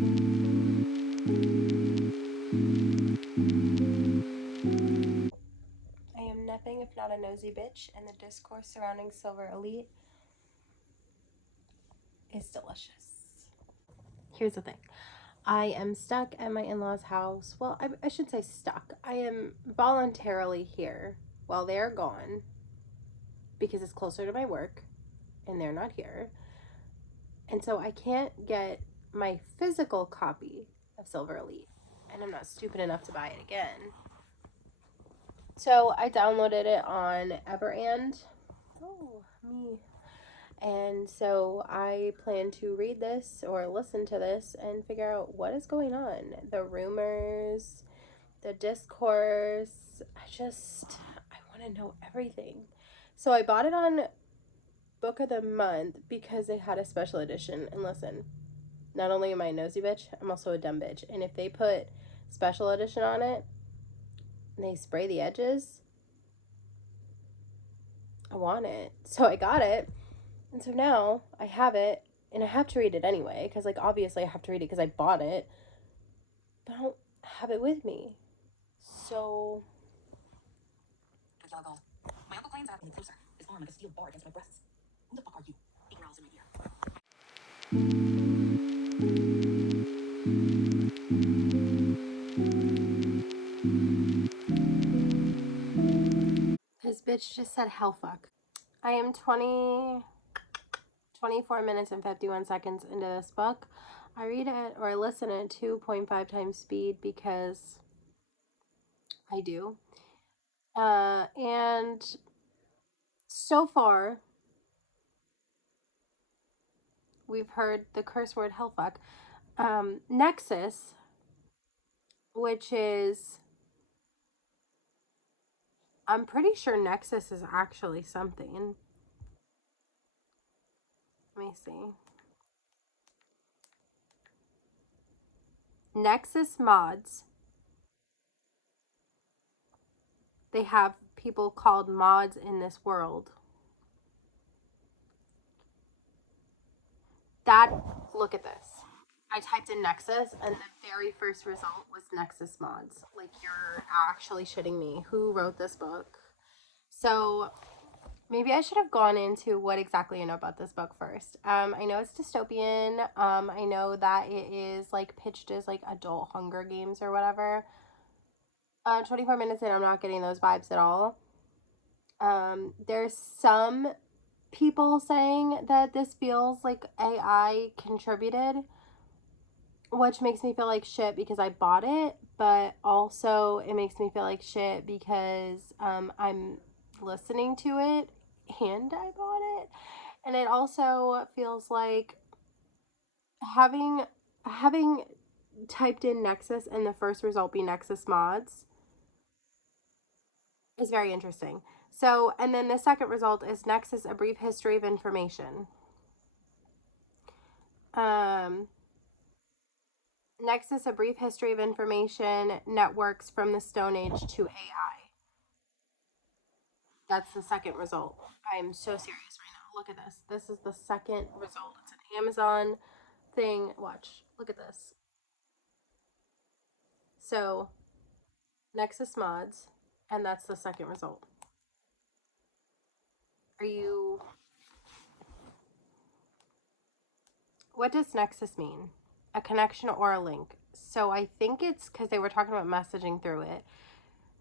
I am nothing if not a nosy bitch, and the discourse surrounding Silver Elite is delicious. Here's the thing. I am stuck at my in-laws' house. Well, I should say stuck. I am voluntarily here while they're gone because it's closer to my work and they're not here. And so I can't get my physical copy of Silver Elite, and I'm not stupid enough to buy it again. So I downloaded it on Abbie. Oh, me. And so I plan to read this or listen to this and figure out what is going on. The rumors, the discourse. I want to know everything. So I bought it on Book of the Month because they had a special edition. And listen, not only am I a nosy bitch, I'm also a dumb bitch. And if they put special edition on it and they spray the edges, I want it. So I got it. And so now I have it, and I have to read it anyway, because, like, obviously I have to read it because I bought it, but I don't have it with me. So... My uncle claims I have to move closer. His arm like a steel bar against my breasts. Who the fuck are you? 8 miles in my ear. This bitch just said hell fuck. I am 24 minutes and 51 seconds into this book. I read it or I listen at 2.5 times speed because I do. And so far, we've heard the curse word hellfuck. Nexus, which is, I'm pretty sure Nexus is actually something. Let me see. Nexus mods. They have people called mods in this world. Look at this. I typed in Nexus and the very first result was Nexus mods. Like, you're actually shitting me. Who wrote this book? So maybe I should have gone into what exactly I know about this book first. I know it's dystopian. I know that it is like pitched as like adult Hunger Games or whatever. 24 minutes in, I'm not getting those vibes at all. There's some people saying that this feels like AI contributed, which makes me feel like shit because I bought it, but also it makes me feel like shit because I'm listening to it and I bought it. And it also feels like having typed in Nexus and the first result be Nexus mods is very interesting. So, and then the second result is Nexus, a brief history of information. Nexus, a brief history of information, networks from the Stone Age to AI. That's the second result. I am so serious right now. Look at this. This is the second result. It's an Amazon thing. Watch. Look at this. So, Nexus mods, and that's the second result. What does Nexus mean? A connection or a link. So I think it's because they were talking about messaging through it.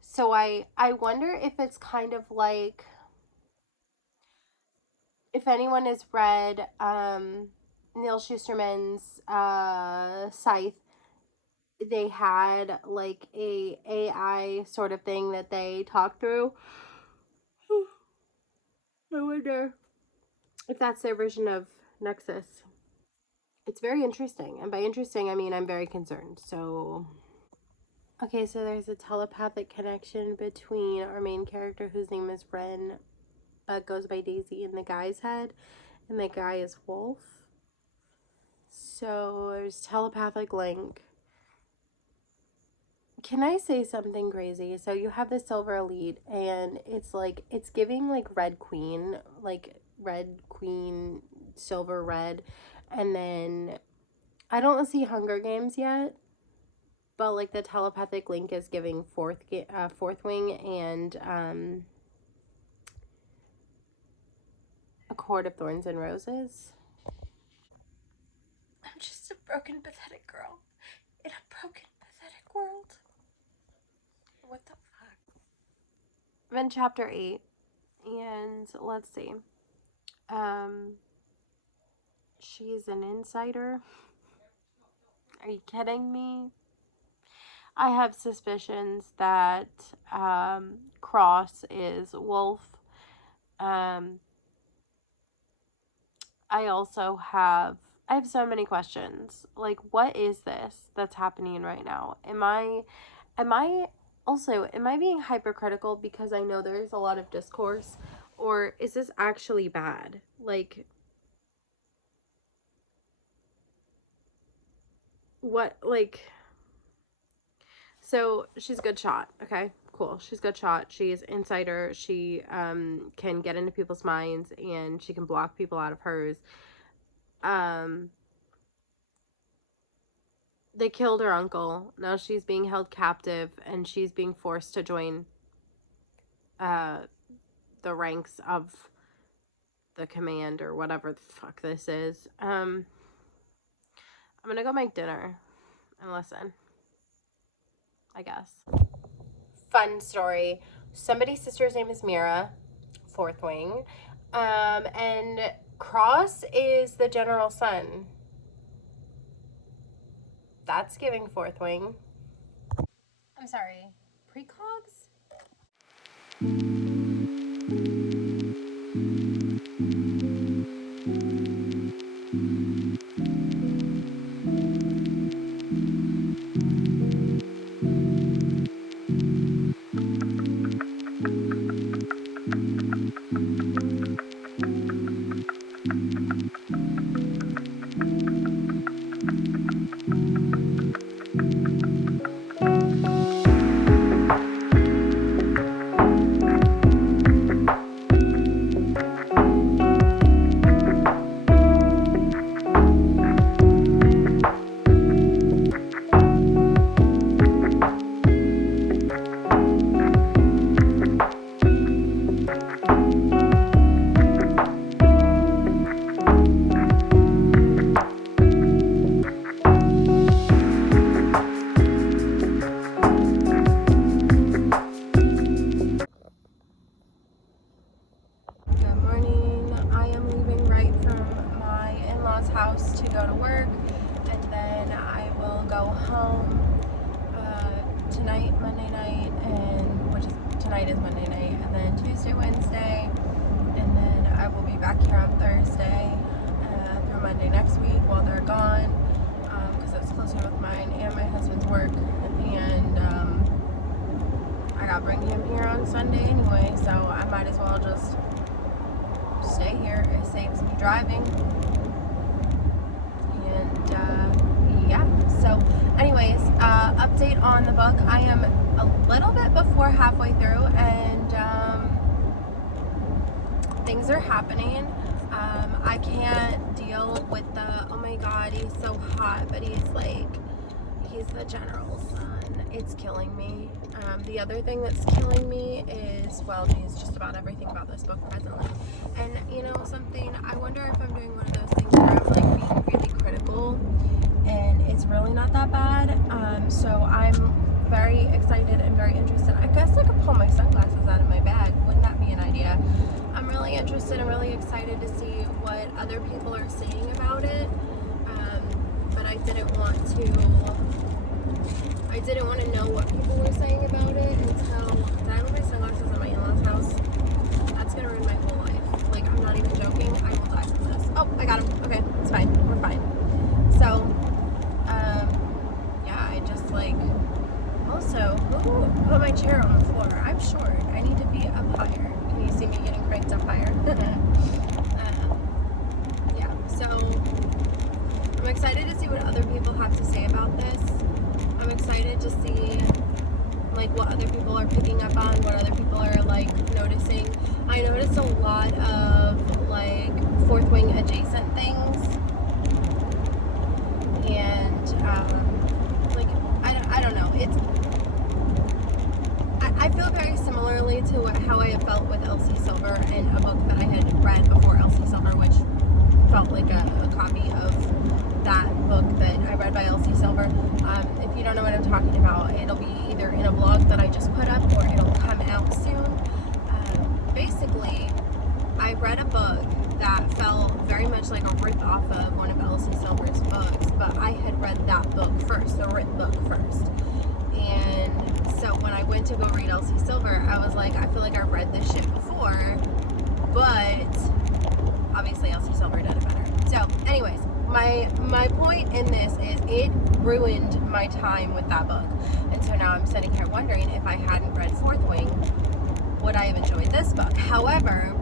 So I wonder if it's kind of like, if anyone has read Neil Schusterman's Scythe, they had like a AI sort of thing that they talked through. I wonder if that's their version of Nexus. It's very interesting. And by interesting, I mean I'm very concerned. So, okay, so there's a telepathic connection between our main character, whose name is Ren, but goes by Daisy, in the guy's head. And the guy is Wolf. So there's telepathic link. Can I say something crazy? So you have the Silver Elite, and it's like, it's giving like Red Queen, silver red, and then I don't see Hunger Games yet, but like the telepathic link is giving Fourth Wing and A Court of Thorns and Roses. I'm just a broken, pathetic girl in a broken, pathetic world. What the fuck? I'm in chapter 8, and let's see. She's an insider. Are you kidding me? I have suspicions that Cross is Wolf. I have so many questions. Like, what is this that's happening right now? Am I being hypercritical because I know there's a lot of discourse, or is this actually bad? Like, what, like, so she's a good shot. Okay, cool. She's a good shot. She's insider. She can get into people's minds, and she can block people out of hers. They killed her uncle. Now she's being held captive, and she's being forced to join the ranks of the command, or whatever the fuck this is. I'm gonna go make dinner and listen, I guess. Fun story. Somebody's sister's name is Mira, Fourth Wing. And Cross is the general's son. That's giving Fourth Wing. I'm sorry. Precogs? House to go to work, and then I will go home tonight, Monday night, and tonight is Monday night, and then Tuesday, Wednesday, and then I will be back here on Thursday through Monday next week while they're gone, because it's closer with mine and my husband's work, and I gotta bring him here on Sunday anyway, so I might as well just stay here. It saves me driving. Yeah, so anyways, update on the book. I am a little bit before halfway through, and things are happening. I can't deal with the, oh my god, he's so hot, but he's the general's son. It's killing me. The other thing that's killing me is, well, geez, just about everything about this book presently. And you know something, I wonder if I'm doing one of those things where I'm like being really critical, and it's really not that bad. So I'm very excited and very interested. I guess I could pull my sunglasses out of my bag. Wouldn't that be an idea? I'm really interested and really excited to see what other people are saying about it. But I didn't want to know what people were saying about it until, did I leave my sunglasses at my in-laws' house? That's gonna ruin my whole life. Like, I'm not even joking. I will die from this. Oh, I got them. Okay, it's fine. We're fine. So, yeah, I just also, who put my chair on the floor? I'm short. I need to be up higher. Can you see me getting cranked up higher? Yeah, so I'm excited to see what other people have to say about this. I'm excited to see what other people are picking up on, what other people are noticing. I noticed a lot of Fourth Wing adjacent things, and felt with Elsie Silver and a book that I had read before Elsie Silver, which felt like a copy of that book that I read by Elsie Silver. If you don't know what I'm talking about, it'll be either in a blog that I just put up or it'll come out soon. Basically, I read a book that felt very much like a rip-off of one of Elsie Silver's books, but I had read that book first, the written book first. And so when I went to go read Elsie Silver, I was like, I feel like I've read this shit before, but obviously Elsie Silver did it better. So anyways, my point in this is it ruined my time with that book. And so now I'm sitting here wondering if I hadn't read Fourth Wing, would I have enjoyed this book? However,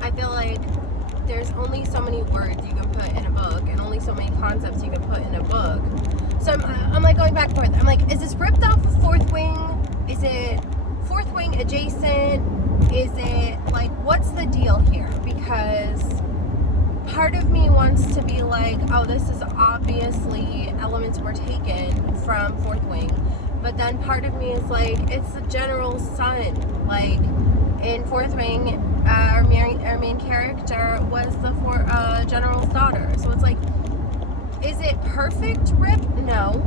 I feel like there's only so many words you can put in a book and only so many concepts you can put in a book. So I'm like going back and forth. I'm like, is this ripped off of Fourth Wing? Is it Fourth Wing adjacent? Is it like, what's the deal here? Because part of me wants to be like, oh, this is obviously elements were taken from Fourth Wing. But then part of me is like, it's the general's son. Like, in Fourth Wing, our main character was the general's daughter. So it's like, is it perfect rip? No.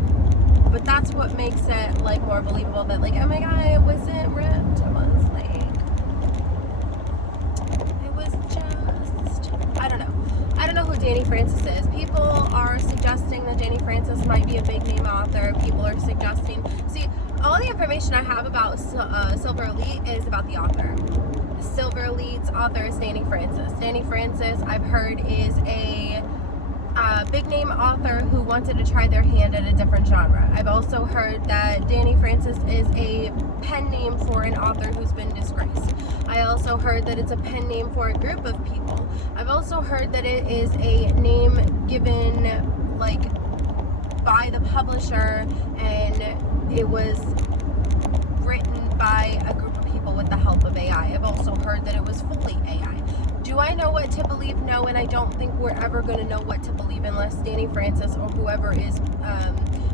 But that's what makes it like more believable that like, oh my god, it wasn't ripped. It was like, it was just, I don't know. I don't know who Danny Francis is. People are suggesting that Danny Francis might be a big name author. People are suggesting, see, all the information I have about Silver Elite is about the author. Silver Elite's author is Danny Francis. Danny Francis, I've heard, is a big name author who wanted to try their hand at a different genre. I've also heard that Danny Francis is a pen name for an author who's been disgraced. I also heard that it's a pen name for a group of people. I've also heard that it is a name given like by the publisher and it was written by a group of people with the help of AI. I've also heard that it was fully AI. Do I know what to believe? No, and I don't think we're ever going to know what to believe unless Danny Francis or whoever is,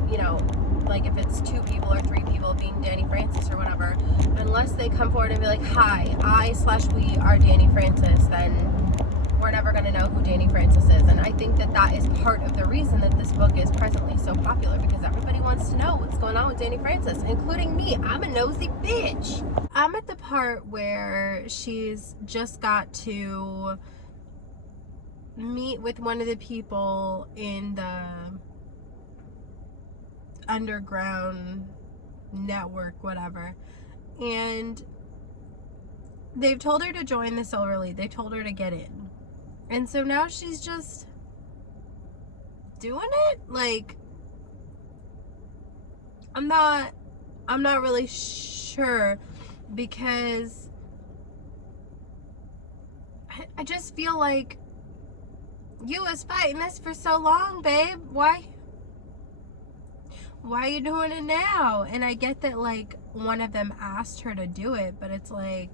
you know, like if it's 2 people or 3 people being Danny Francis or whatever, unless they come forward and be like, hi, I/we are Danny Francis, then we're never going to know who Danny Francis is. And I think that that is part of the reason that this book is presently so popular, because everybody wants to know what's going on with Danny Francis, including me. I'm a nosy bitch. I'm at the part where she's just got to meet with one of the people in the underground network, whatever, and they've told her to join the Silver League. They told her to get in. And so now she's just doing it. Like, I'm not really sure, because I just feel like you was fighting this for so long, babe. Why are you doing it now? And I get that like one of them asked her to do it, but it's like,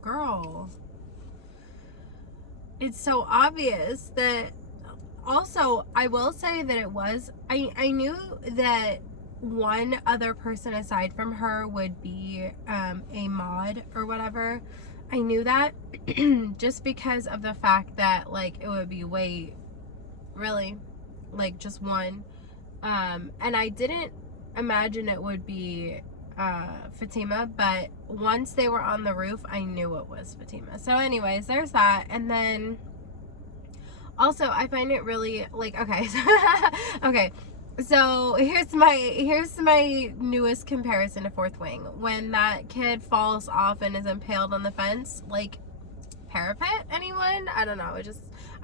girl, it's so obvious that. Also, I will say that it was, I knew that one other person aside from her would be a mod or whatever. I knew that just because of the fact that like it would be really like just one, and I didn't imagine it would be Fatima, but once they were on the roof I knew it was Fatima. So anyways, there's that. And then also I find it really like, okay, okay, so here's my newest comparison to Fourth Wing. When that kid falls off and is impaled on the fence, like, parapet, anyone? I don't know.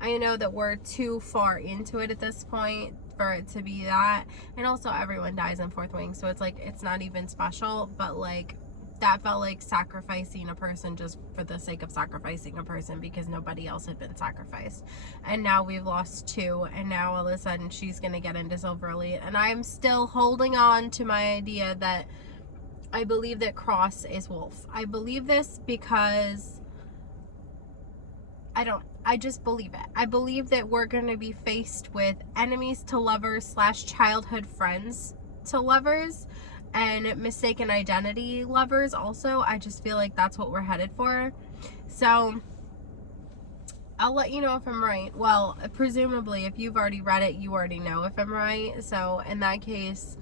I know that we're too far into it at this point for it to be that. And also everyone dies in Fourth Wing, so it's like, it's not even special, but like, that felt like sacrificing a person just for the sake of sacrificing a person because nobody else had been sacrificed. And now we've lost 2, and now all of a sudden she's gonna get into Silver Elite. And I'm still holding on to my idea that I believe that Cross is Wolf. I believe this because I just believe it. I believe that we're gonna be faced with enemies to lovers / childhood friends to lovers. and mistaken identity lovers also. I just feel like that's what we're headed for. So I'll let you know if I'm right. Well, presumably if you've already read it, you already know if I'm right. So in that case,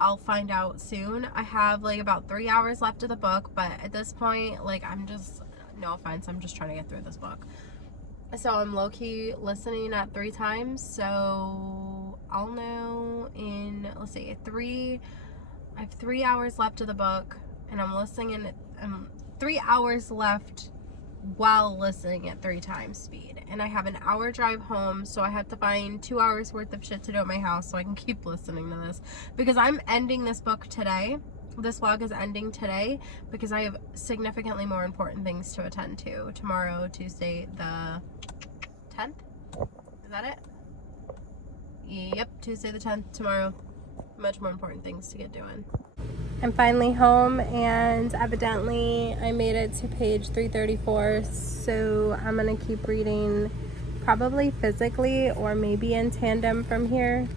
I'll find out soon. I have like about 3 hours left of the book, but at this point, like, I'm just, no offense, I'm just trying to get through this book. So I'm low-key listening at 3 times, so I'll know in, let's see, I have 3 hours left of the book, and I'm listening in, 3 hours left while listening at 3 times speed. And I have an hour drive home, so I have to find 2 hours worth of shit to do at my house so I can keep listening to this. Because I'm ending this book today. This vlog is ending today because I have significantly more important things to attend to. Tomorrow, Tuesday the 10th? Is that it? Yep, Tuesday the 10th, tomorrow. Much more important things to get doing. I'm finally home, and evidently I made it to page 334, so I'm gonna keep reading, probably physically or maybe in tandem from here.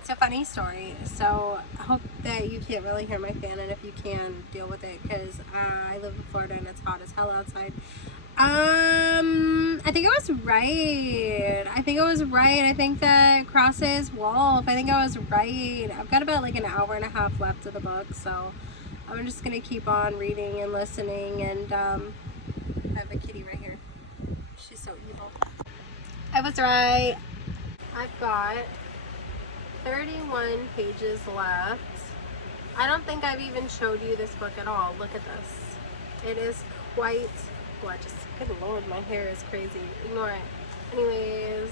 It's a funny story, so I hope that you can't really hear my fan, and if you can, deal with it, because I live in Florida and it's hot as hell outside. I think I was right. I think that crosses Wolf. I think I was right. I've got about like an hour and a half left of the book, so I'm just gonna keep on reading and listening. And I have a kitty right here. She's so evil. I was right. I've got 31 pages left. I don't think I've even showed you this book at all. Look at this. It is quite gorgeous. Good lord, my hair is crazy. Ignore it. Anyways,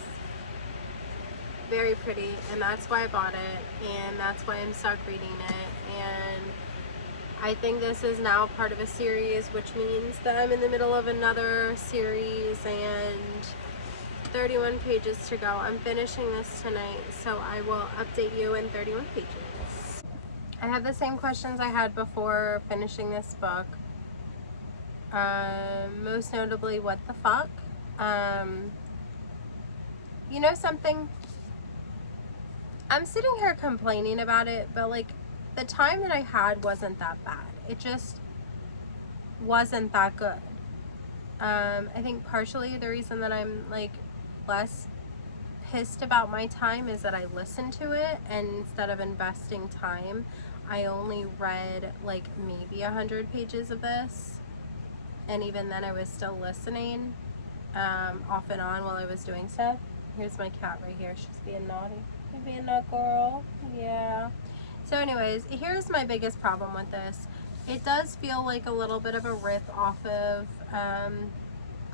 very pretty, and that's why I bought it, and that's why I'm stuck reading it. And I think this is now part of a series, which means that I'm in the middle of another series, and 31 pages to go. I'm finishing this tonight, so I will update you in 31 pages. I have the same questions I had before finishing this book. Most notably, what the fuck? You know something? I'm sitting here complaining about it, but like, the time that I had wasn't that bad. It just wasn't that good. I think partially the reason that I'm like less pissed about my time is that I listened to it, and instead of investing time, I only read like maybe 100 pages of this. And even then I was still listening off and on while I was doing stuff. Here's my cat right here. She's being naughty. You're being a girl. Yeah. So anyways, here's my biggest problem with this. It does feel like a little bit of a rip off of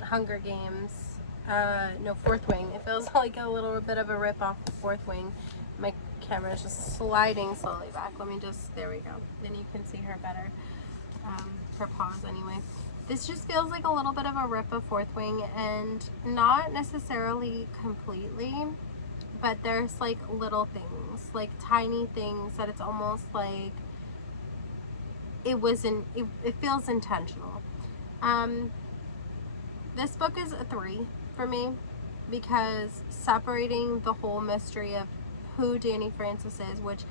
Hunger Games. No, Fourth Wing. It feels like a little bit of a rip off of Fourth Wing. My camera is just sliding slowly back. Let me just, there we go. Then you can see her better. Her paws anyway. This just feels like a little bit of a rip of Fourth Wing, and not necessarily completely, but there's like little things, like tiny things that it's almost like it feels intentional. This book is a 3 for me, because separating the whole mystery of who Danny Francis is, which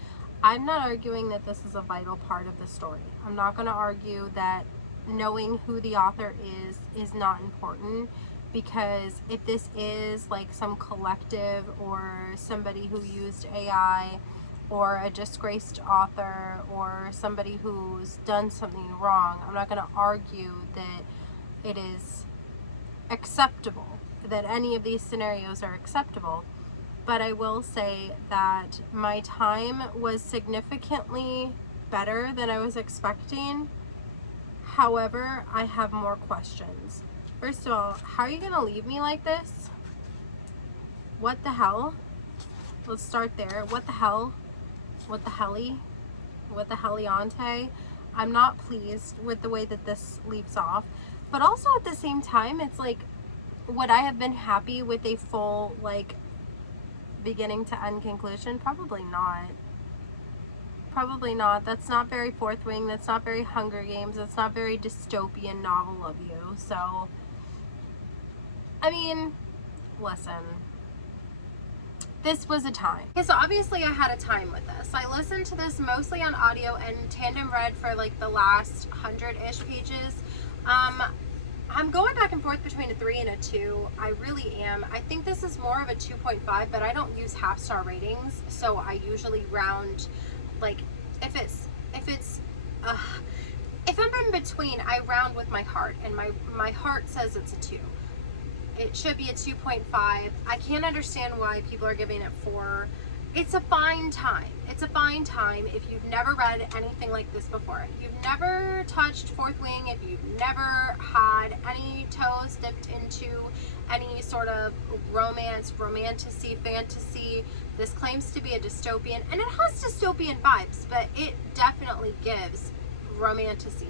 I'm not arguing that this is a vital part of the story. I'm not going to argue that knowing who the author is not important, because if this is like some collective or somebody who used AI or a disgraced author or somebody who's done something wrong, I'm not going to argue that it is acceptable, that any of these scenarios are acceptable. But I will say that my time was significantly better than I was expecting. However, I have more questions. First of all, how are you gonna leave me like this? What the hell? Let's start there. What the hell? What the helly? What the helliante? I'm not pleased with the way that this leaves off. But also at the same time, it's like, would I have been happy with a full, like, beginning to end conclusion? Probably not. Probably not. That's not very Fourth Wing. That's not very Hunger Games. That's not very dystopian novel of you. So, I mean, listen. this was a time. Okay, so obviously I had a time with this. I listened to this mostly on audio and tandem read for like the last 100-ish pages. I'm going back and forth between a 3 and a 2. I really am. I think this is more of a 2.5, but I don't use half-star ratings, so I usually round, like, if I'm in between, I round with my heart, and my heart says it's a 2. It should be a 2.5. I can't understand why people are giving it 4. It's a fine time. It's a fine time if you've never read anything like this before. If you've never touched Fourth Wing, if you've never had any toes dipped into any sort of romance, romantasy, fantasy. This claims to be a dystopian, and it has dystopian vibes, but it definitely gives romantasy.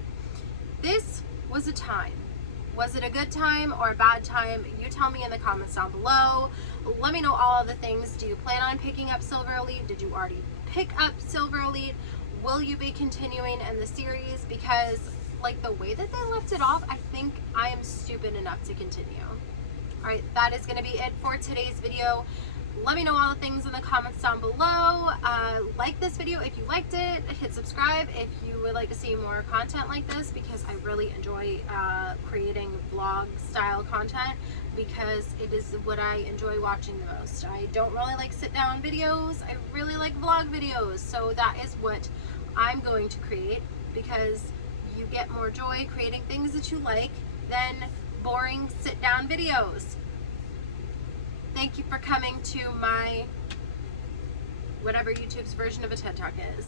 This was a time. Was it a good time or a bad time? You tell me in the comments down below. Let me know all of the things. Do you plan on picking up Silver Elite? Did you already pick up Silver Elite? Will you be continuing in the series? Because like the way that they left it off, I think I am stupid enough to continue. Alright, that is going to be it for today's video. Let me know all the things in the comments down below. Like this video if you liked it. Hit subscribe if you would like to see more content like this, because I really enjoy creating vlog style content, because it is what I enjoy watching the most. I don't really like sit down videos. I really like vlog videos. So that is what I'm going to create, because you get more joy creating things that you like than boring sit down videos. Thank you for coming to my, whatever YouTube's version of a TED Talk is.